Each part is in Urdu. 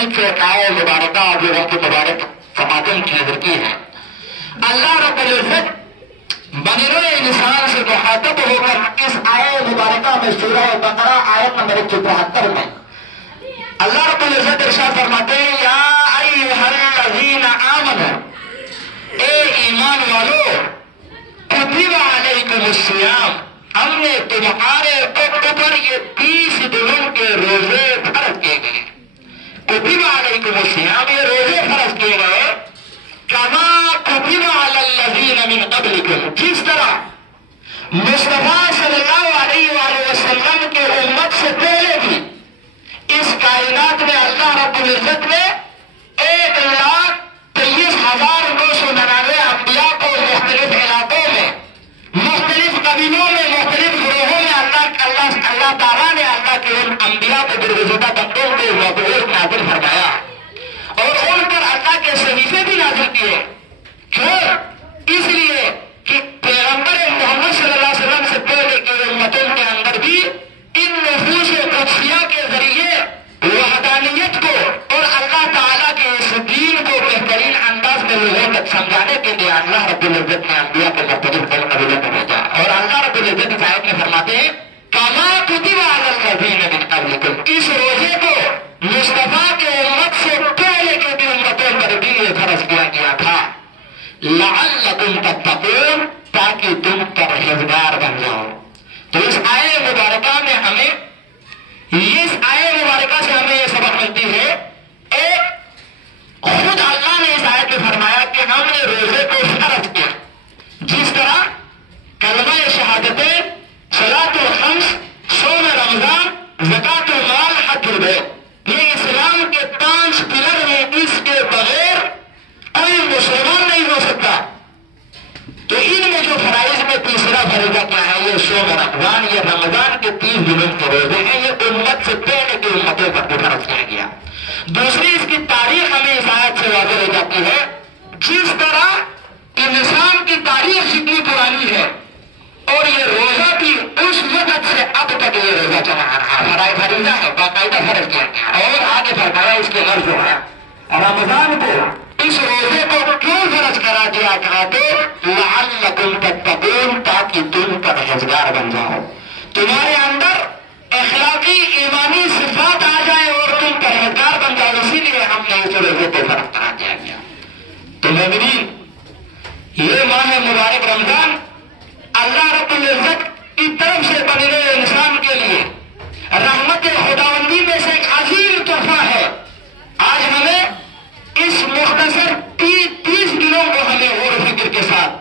مزید سے آئے مبارکہ جو رب مبارک سماعتیں کی حضرتی ہے. اللہ رب العزت بنیرو انسان سے مخاطب ہو کر اس آئے مبارکہ میں سورہ بقرہ آیت نمبر 173 میں اللہ رب العزت ارشاد فرماتے ہیں یا ایھا الذین آمنوا، اے ایمان والو، کتب علیکم الصیام، ہم نے تمہارے اوپر یہ 30 دنوں کے روزے فرض کیے گئے. کتب علیکم الصیام، یہ روزے فرض کیے گئے کما کتب علی الذین من قبلکم، جس طرح مصطفیٰ صلی اللہ علیہ وآلہ وسلم کے امت سے پہلے بھی اس کائنات میں اللہ رب العزت نے 1,23,999 انبیاء کو مختلف علاقوں میں، مختلف قبیلوں میں، مختلف گروہوں میں اللہ تعالیٰ نے اللہ کے ان انبیاء کو برگزیدہ بندوں کو مبعوث نازل فرمایا اور ان پر اللہ کے صحیفے بھی نازل کیے. کیوں؟ اس لیے کہ پیغمبر محمد صلی اللہ علیہ وسلم سے پہلے کی امتوں کے اندر بھی ان نفوس قدسیہ کے ذریعے وحدانیت کو اور اللہ تعالیٰ کے اس دین کو بہترین انداز میں لوگوں تک سمجھانے کے لیے اللہ رب العزت نے انبیاء کے مختلف قبیلوں کو بھیجا. اور اللہ رب العزت اس آیت میں فرماتے ہیں کما کتب علی الذین من قبلکم، اس روزے کو مصطفیٰ کے امت سے پہلے کے بھی امتوں پر بھی یہ فرض کیا گیا تھا لعلکم تتقون، تاکہ تم پرہیزگار بن جاؤ. تو اس آئے مبارکہ میں ہمیں اس آئے مبارکہ سے ہمیں یہ سبق ملتی ہے، ایک خود اللہ نے اس آیت میں فرمایا کہ ہم نے روزے کو فرض کیا، جس طرح کلمہ شہادتیں، صلاۃ الخمس، صوم رمضان، زکوٰۃ المال، حج البیت، یہ اسلام کے 5 پلر ہیں، اس کے بغیر کوئی مسلمان نہیں ہو سکتا. تو ان میں جو فرائض میں تیسرا فریضہ کیا ہے، یہ صوم رمضان، یہ رمضان کے 30 دنوں کے روزے ہیں، یہ امت سے پہلے کی امتوں پر بھی فرض کیا گیا. دوسری اس کی تاریخ ہمیں اس آیت سے واضح ہو جاتی ہے، جس طرح انسان کی تاریخ جتنی پرانی ہے اور یہ روزہ بھی اس وقت سے اب تک یہ روزہ چلا آ رہا ہے، فریضہ ہے، باقاعدہ فرض کیا گیا. اور آگے فرمایا اس کے لفظ ہے رمضان کو، اس روزے کو کیوں فرض کرا دیا، کہا تو لعلکم تتقون، تاکہ تم پرہیزگار بن جاؤ، تمہارے اندر اخلاقی ایمانی صفات آ جائے اور تم پرہیزگار بن جاؤ. اسی لیے ہم نے اس روزے کو فرض کرا دیا گیا. تو مومنین، یہ ماہ مبارک رمضان اللہ رب العزت کی طرف سے بنے ہوئے انسان کے لیے رحمت خداوندی میں سے ایک عظیم تحفہ ہے. آج ہمیں اس مختصر 30 دنوں کو ہمیں غور و فکر کے ساتھ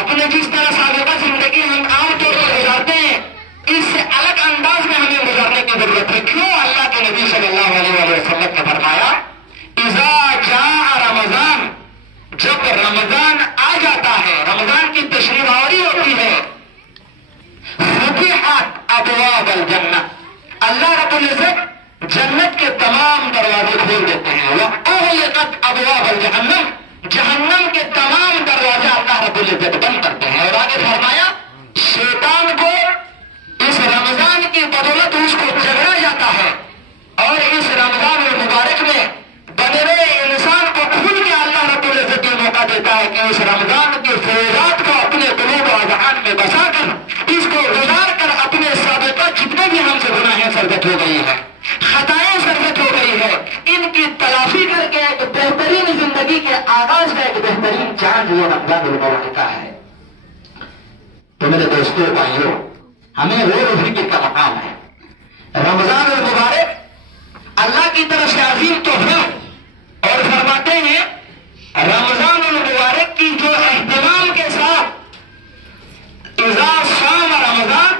اپنے جس طرح سابقہ زندگی ہم عام طور پر گزارتے ہیں، اس سے الگ انداز میں ہمیں گزارنے کی ضرورت ہے. کیوں؟ اللہ کے نبی صلی اللہ علیہ وسلم نے فرمایا اذا جاء رمضان، جب رمضان آ جاتا ہے، رمضان کی تشریف آوری ہوتی ہے، فتحت ابواب الجنہ، اللہ رب العزت جنت کے تمام دروازے کھول دیتے ہیں. وَأُغْلِقَتْ أَبْوَابَ الْجَحَنَّمِ، جہنم کے تمام دروازے اللہ رب العزت بند کرتے ہیں. اور آگے فرمایا شیطان کو اس رمضان کی بدولت اس کو جگڑا جاتا ہے، اور اس رمضان المبارک میں بنے ہوئے انسان کو کھل کے اللہ رب العزت یہ موقع دیتا ہے کہ اس رمضان کے فیضات کو اپنے قلوب و اذہان میں بسا کر، اس کو گزار کر اپنے سابقہ جتنے بھی ہم سے گناہیں سرزد ہو گئی ہیں، خطائیں سرزد ہو گئی ہے، ان کی تلافی کر کے ایک بہترین زندگی کے آغاز کا ایک بہترین چاند یہ رمضان المبارک کا ہے. تو میرے دوستوں بھائیوں، ہمیں غور و فکر کا مقام ہے. رمضان المبارک اللہ کی طرف سے عظیم تحفہ، اور فرماتے ہیں رمضان المبارک کی جو اہتمام کے ساتھ اذا صام رمضان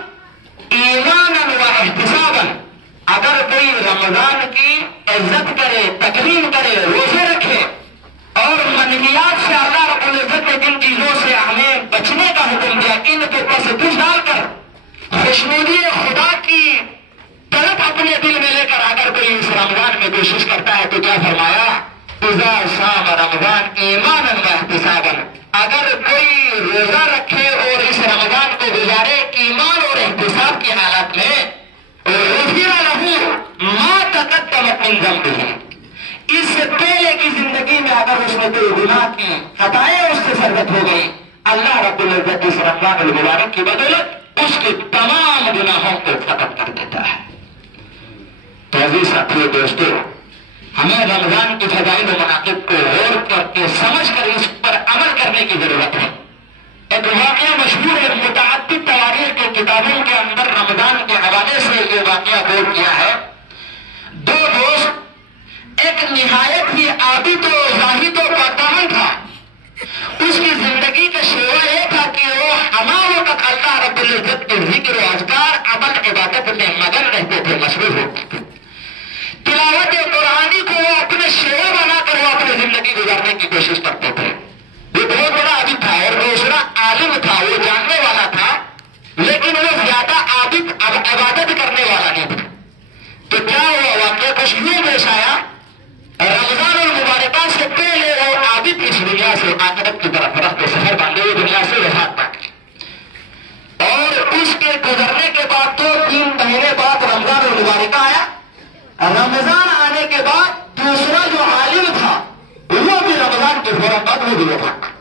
ایمانا و احتسابا، اگر کوئی رمضان کی عزت کرے، تکریم کرے، روزے رکھے اور منہیات سے اللہ رب العزت نے جن چیزوں سے ہمیں بچنے کا حکم دیا ان کو پس پوچھ ڈال کر خوشنودی خدا کی طلب اپنے دل میں لے کر اگر کوئی اس رمضان میں کوشش کرتا ہے تو کیا فرمایا اذا صام رمضان ایمانا و احتسابا، اگر کوئی روزہ رکھے اور اس رمضان کو گزارے ایمان اور احتساب کی حالت میں، غفر له ما تقدم من ذنبه، اگر اس نے کوئی گناہ کی خطائیں اس سے سرزد ہو گئی، اللہ رب العزت اس رمضان المبارک کی بدولت اس کے تمام گناہوں کو ختم کر دیتا ہے۔ تو عزیز ساتھیو دوستو، ہمیں رمضان کی فضائل و مناقب کو غور کر کے سمجھ کر اس پر عمل کرنے کی ضرورت ہے۔ ایک واقعہ مشہور ہے، متعدد تواریخ کی کتابوں کے اندر رمضان کے حوالے سے یہ واقعہ بیان کیا ہے۔ دو دوست، ایک نہایت ہی عابد و زاہد و پاکدامن تھا، اس کی زندگی کا شیوا یہ تھا کہ وہ ہمہ وقت اللہ رب العزت کے ذکر و اذکار، عمل عبادت میں مگن رہتے تھے، مشغول ہوتے تھے۔ تلاوت قرآنی کو وہ اپنے شیوا بنا کر وہ اپنی زندگی گزارنے کی کوشش کرتے تھے۔ وہ بہت بڑا عابد تھا اور دوسرا عالم تھا، وہ جاننے والا تھا، لیکن وہ زیادہ عابد عبادت کرنے والا نہیں تھا۔ تو کیا ہوا؟ واقعہ کچھ یوں پیش آیا، رمضان المبارکہ سے پہلے وہ عابد اس دنیا سے آخرت کی طرف رخ سفر باندھے ہوئے دنیا سے وفات پا گئے، اور اس کے گزرنے کے بعد 2-3 مہینے بعد رمضان المبارکہ آیا۔ رمضان آنے کے بعد دوسرا جو عالم تھا وہ بھی رمضان کے فوراً بعد وہ بھی وفات پا گیا۔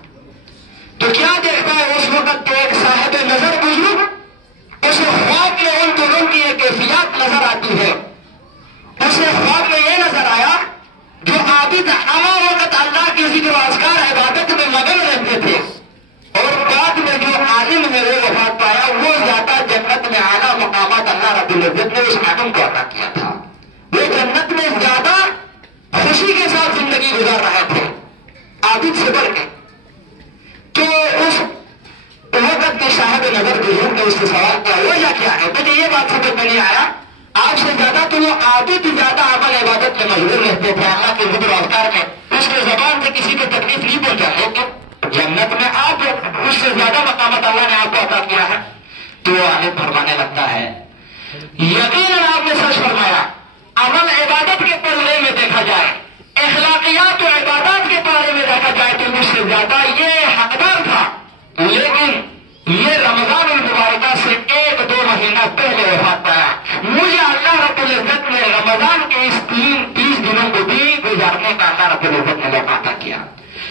تو کیا دیکھتا ہے اس وقت تو ایک صاحب نظر بزرگ، اسے خواب میں ان دونوں کی ایک کیفیت نظر آتی ہے۔ اسے خواب میں یہ نظر آیا جو عابد ہمہ وقت اللہ کی ذکر و اذکار عبادت میں مگن رہتے تھے، اور بعد میں جو عالم ہے وہ وفات پایا، وہ زیادہ جنت میں اعلیٰ مقامات اللہ رب العزت نے اس عالم کو عطا کیا تھا۔ وہ جنت میں زیادہ خوشی کے ساتھ زندگی گزار رہے تھے عابد سے بڑھ کے۔ تو اس وقت کے صاحب نظر بزرگ نے اس سے سوال کیا، وجہ کیا ہے؟ مجھے یہ بات سمجھ میں نہیں آیا، آپ سے زیادہ تو وہ عابد زیادہ عمل عبادت میں مشغول رہتے تھے، اللہ کے ذکر و اذکار میں، اس کے زبان سے کسی کو تکلیف نہیں پہنچا، لیکن جنت میں آپ اس سے زیادہ مقامات اللہ نے آپ کو عطا کیا ہے۔ تو وہ عالم فرمانے لگتا ہے، یقیناً آپ نے سچ فرمایا، عمل عبادت کے پلے میں دیکھا جائے، اخلاقیات و عبادات کے بارے میں دیکھا جائے تو مجھ سے زیادہ یہ حقدار تھا، لیکن یہ رمضان المبارکہ سے 1-2 مہینہ پہلے وفات پایا۔ مجھے اللہ رب العزت نے رمضان کے اس 30 دنوں کو بھی گزارنے کا اللہ رب العزت نے موقع عطا کیا۔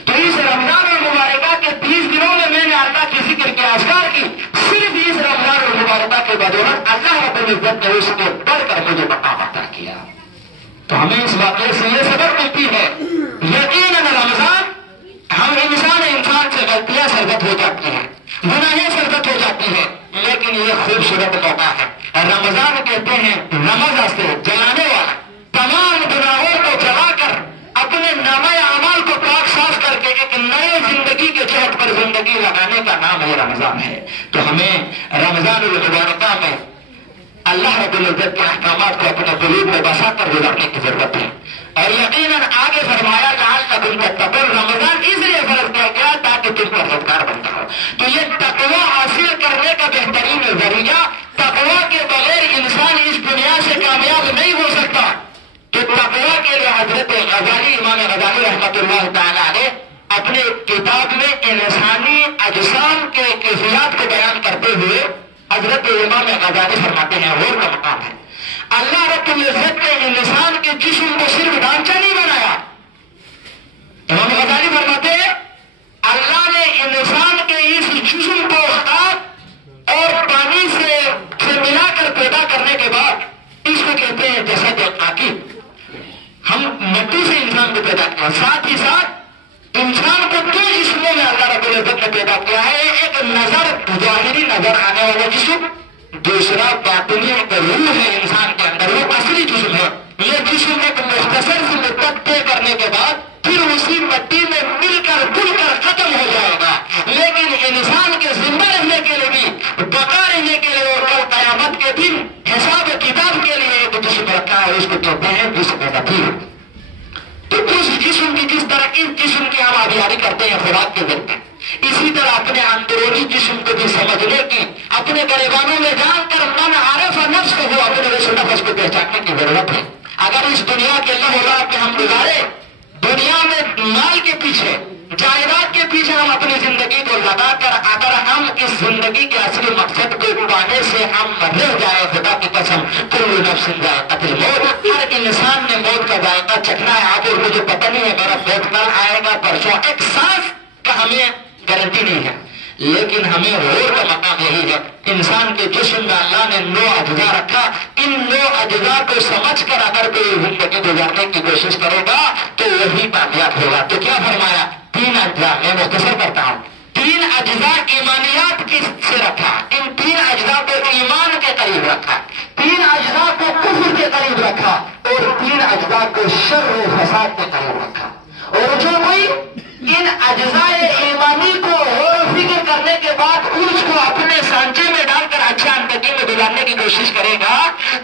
تو اس رمضان المبارکہ کے 30 دنوں میں نے اللہ کی ذکر کے اذکار کی، صرف اس رمضان المبارکہ کے بدولت اللہ رب العزت نے اس کے بڑھ کر مجھے مقام عطا کیا۔ تو ہمیں اس واقعے سے یہ سبق ملتی ہے، یقیناً رمضان ہم انسان سے غلطیاں سرزد ہو جاتی ہیں، گناہیں سرزد ہو جاتی ہیں، لیکن یہ خوبصورت موقع ہے۔ رمضان کہتے ہیں رمضا سے جلانے والا، تمام گناہوں کو جلا کر اپنے نامہ اعمال کو پاک صاف کر کے ایک نئے زندگی کے جہد پر زندگی لگانے کا نام یہ رمضان ہے۔ تو ہمیں رمضان المبارکہ میں اللہ رب العزت کے احکامات کو اپنے قلوب میں بسا کر گزارنے کی ضرورت ہے، اور یقیناً آگے فرمایا لعلکم تتقون، رمضان اس لیے فرض کیا گیا تاکہ تم پرہیزگار بنتا ہو۔ تو یہ تقویٰ حاصل کرنے کا بہترین ذریعہ، تقویٰ کے بغیر انسان اس دنیا سے کامیاب نہیں ہو سکتا۔ تو تقویٰ کے لیے حضرت غزالی، امام غزالی رحمۃ اللہ تعالی علیہ اپنے کتاب میں انسانی اجسام کے کیفیات کو بیان کرتے ہوئے حضرت امام غزالی فرماتے ہیں، غور کا مقام ہے، اللہ رب العزت نے انسان کے جسم کو صرف ڈھانچہ نہیں بنایا۔ امام غزالی فرماتے ہیں اللہ نے انسان کے اس جسم کو آگ اور پانی سے ملا کر پیدا کرنے کے بعد اس کو کہتے ہیں جسد عاقب۔ ہم مٹی سے انسان کو پیدا کیا، ساتھ ہی ساتھ انسان کو 2 جسموں میں اللہ رب العزت نے پیدا کیا ہے، ایک نظر ظاہری نظر آنے والا جسم، دوسرا باطنی روح ہے انسان کے اندر، وہ اصلی جسم ہے۔ یہ جسم ایک مختصر سی مدت طے کرنے کے بعد پھر اسی مٹی میں مل کر گل کر ختم ہو جائے گا، لیکن انسان کے زندہ رہنے کے لیے بھی، بقا رہنے کے لیے اور کل قیامت کے دن حساب کتاب کے لیے ایک جسم رکھا ہے، اس کو کہتے ہیں جسم نبی۔ تو اس جسم کی جس طرح اس جسم کی ہم آبیاری کرتے ہیں خوراک کے ذریعے، اسی طرح اپنے اندرونی جسم کو بھی سمجھنے کی، اپنے گریبانوں میں جان کر من عارف نفس کو ہو اپنے نفس کو پہچاننے کی ضرورت ہے۔ اگر اس دنیا کے لمحات میں ہم گزارے دنیا میں مال کے پیچھے، جائیداد کے پیچھے ہم اپنی زندگی کو لگا کر اگر ہم اس زندگی کے اصلی مقصد کو پانے سے ہم رہ جائے، خدا کی قسم، کل نفس ذائقۃ الموت، ہر انسان نے موت کا ذائقہ چکھنا ہے۔ آپ اور مجھے پتہ نہیں ہے میرا موت کل آئے گا، پرسوں، ایک سانس کا ہمیں گارنٹی نہیں ہے، لیکن ہمیں غور کا مقام یہی ہے۔ انسان کے جسم میں اللہ نے 9 اجزاء رکھا، ان 9 اجزاء کو سمجھ کر اگر کوئی زندگی گزارنے کی کوشش کرے گا تو وہی کامیاب ہوگا۔ تو کیا فرمایا؟ 3 اجزاء، میں مختصر کرتا ہوں، 3 اجزاء ایمانیات کی سے رکھا، ان 3 اجزاء کو ایمان کے قریب رکھا، 3 اجزاء کو کفر کے قریب رکھا، اور 3 اجزاء کو شر و فساد کے قریب رکھا۔ اور جو کوئی ان اجزاء ایمانی کو غور و فکر کرنے کے بعد اس کو اپنے سانچے میں ڈال کر اچھا زندگی میں گزارنے کی کوشش کرے گا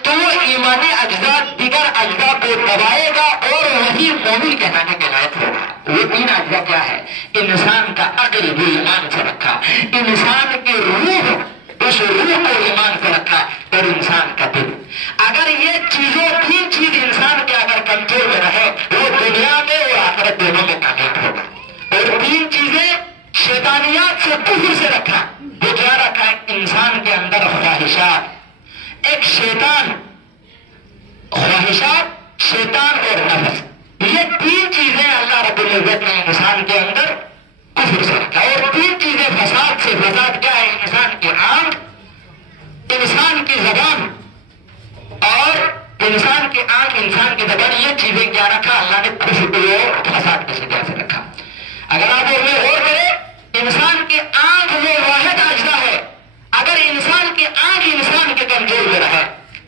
تو وہ ایمانی اجزاء دیگر اجزاء کو دبائے گا اور وہی مومن کہلانے کے لائق ہوگا۔ وہ 3 اجزاء کیا ہے؟ انسان کا عقل بھی ایمان سے رکھا، انسان کی روح، اس روح کو ایمان سے رکھا، اور انسان کا دل۔ اگر یہ چیزوں 3 چیز انسان کے اگر کنٹرول میں رہے وہ دنیا میں اور آخرت دونوں میں کامیاب ہوگا۔ اور 3 چیزیں شیطانیات سے، کفر سے رکھا، وہ کیا رکھا؟ انسان کے اندر خواہشات، ایک شیطان، خواہشات، شیطان اور نفس، یہ 3 چیزیں اللہ رب العزت نے انسان کے اندر کفر سے رکھا۔ اور 3 چیزیں فساد سے، فساد کیا ہے؟ انسان کی آنکھ، انسان کی زبان، اور انسان کی آنکھ، انسان کی زبان، یہ چیزیں کیا رکھا؟ اللہ نے کفر کو فساد کی وجہ سے رکھا۔ اگر آپ اس میں غور کریں، انسان کی آنکھ وہ واحد اجزاء ہے، اگر انسان کی آنکھ انسان کے کنٹرول میں رہے،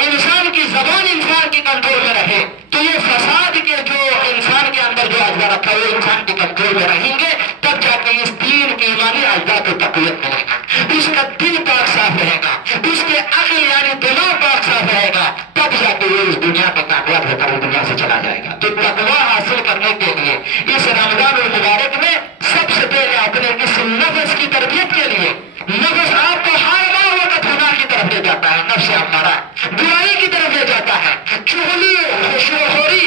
انسان کی زبان انسان کے کنٹرول میں رہے، تو یہ فساد کے جو انسان کے اندر جو اجزاء رکھا ہے وہ انسان کے کنٹرول میں رہیں گے، تب جا کے اس 3 ایمانی اجزاء کو تقویت ملے گا، اس کا دل پاک صاف رہے گا، اس کے عقل یعنی دماغ پاک صاف رہے گا، تب جا کے وہ اس دنیا میں کامیاب ہو کر وہ دنیا سے چلا جائے گا۔ تو تقویٰ حاصل کرنے کے لیے اس رمضان المبارک میں سب سے پہلے اپنے اس نفس کی تربیت کے لیے، نفس آپ کو ہر وقت گناہ کی طرف لے جاتا ہے، نفس امارہ برائی کی طرف لے جاتا ہے، چغلی، خوشوخوری،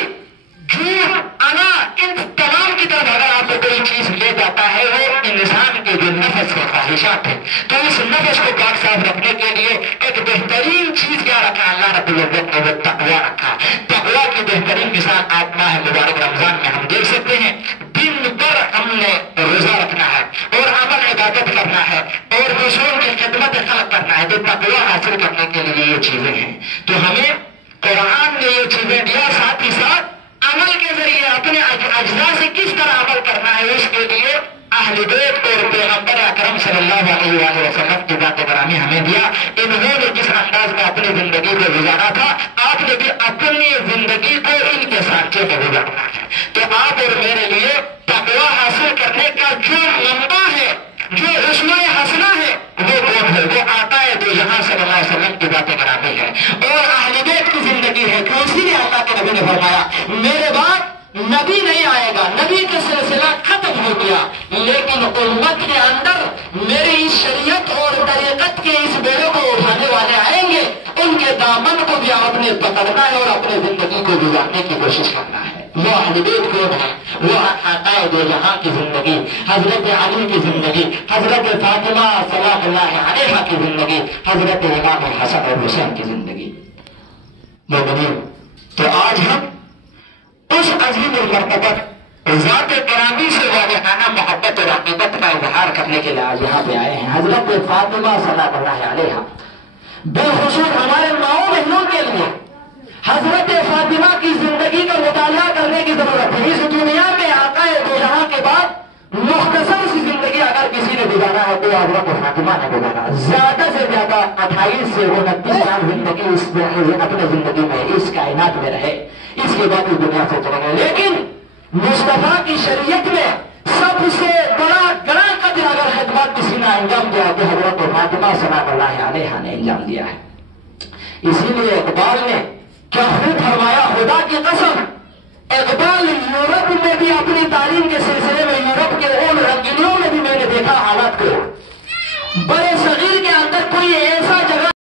جھوٹ، انا، ان تمام کی طرف اگر آپ کو کوئی چیز لے جاتا ہے وہ انسان کے جو نفس کے خواہشات ہیں۔ تو اس نفس کو پاک صاف رکھنے کے لیے ایک بہترین چیز کیا رکھا اللہ رب العزت نے؟ وہ تقویٰ رکھا۔ تقویٰ کی بہترین مثال آپ ماہ مبارک رمضان میں ہم دیکھ سکتے ہیں، دن بھر ہم نے روزہ رکھنا ہے اور عمل عبادت کرنا ہے اور دوسروں کی خدمت خلق کرنا ہے، تو تقویٰ حاصل کرنے کے لیے یہ چیزیں ہیں۔ تو ہمیں قرآن نے یہ چیزیں دیا، ساتھ ہی ساتھ عمل کے ذریعے اپنے اجزاء سے کس طرح عمل کرنا ہے، اس کے لیے اہل بیت اور پیغمبر اکرم صلی اللہ علیہ وآلہ وسلم کی ذات گرامی ہمیں دیا۔ انہوں نے جس انداز میں اپنی زندگی کو گزارا تھا، آپ نے بھی اپنی زندگی کو ان کے سانچے میں گزارنا ہے۔ تو آپ اور میرے لیے تقویٰ حاصل کرنے کا جو منبع ہے، جو اسمۂ حسنہ ہے، وہ کون ہے؟ وہ آقا دو جہاں صلی اللہ علیہ وسلم کی ذات گرامی ہے اور اہل بیت کی زندگی ہے۔ تو اسی لیے اللہ کے نبی نے فرمایا میرے بعد نبی نہیں آئے گا، نبی کا سلسلہ ختم ہو گیا، لیکن امت کے اندر میری اس شریعت اور طریقت کے اس بیڑے کو اٹھانے والے آئیں گے، ان کے دامن کو بھی اپنے پکڑنا ہے اور اپنے زندگی کو گزارنے کی کوشش کرنا ہے۔ وہ اہل بیت کون ہے؟ وہ آقا دو جہاں کی زندگی، حضرت علی کی زندگی، حضرت فاطمہ سلام اللہ علیہا کی زندگی، حضرت امام حسن اور حسین کی زندگی۔ مومنین، تو آج ہم اس عظیم المرتبت ذات گرامی سے واضحانہ محبت اور عقیدت کا اظہار کرنے کے لیے آج یہاں پہ آئے ہیں۔ حضرت فاطمہ سلام اللہ علیہا بالخصوص ہمارے ماؤں بہنوں کے لیے حضرت فاطمہ کی زندگی کا مطالعہ کرنے کی ضرورت ہے۔ اس دنیا میں آقا دو جہاں کے بعد مختصر سی زندگی اگر کسی نے گزارا ہے تو حضرت فاطمہ نے گزارا، زیادہ سے زیادہ 28 سے 29 سال زندگی اپنے زندگی میں اس کائنات میں رہے، اس کے بعد اس دنیا سے چلے گئے، لیکن مصطفیٰ کی شریعت میں سب سے بڑا قدر اگر خدمات کسی نے انجام دیا تو حضرت فاطمہ سلام اللہ علیہا نے انجام دیا ہے۔ اسی لیے اقبال نے کیا خوب فرمایا، خدا کی قسم اقبال یورپ میں بھی اپنی تعلیم کے سلسلے میں یورپ کے ان رنگینیوں میں بھی میں نے دیکھا حالات کو، بڑے صغیر کے اندر کوئی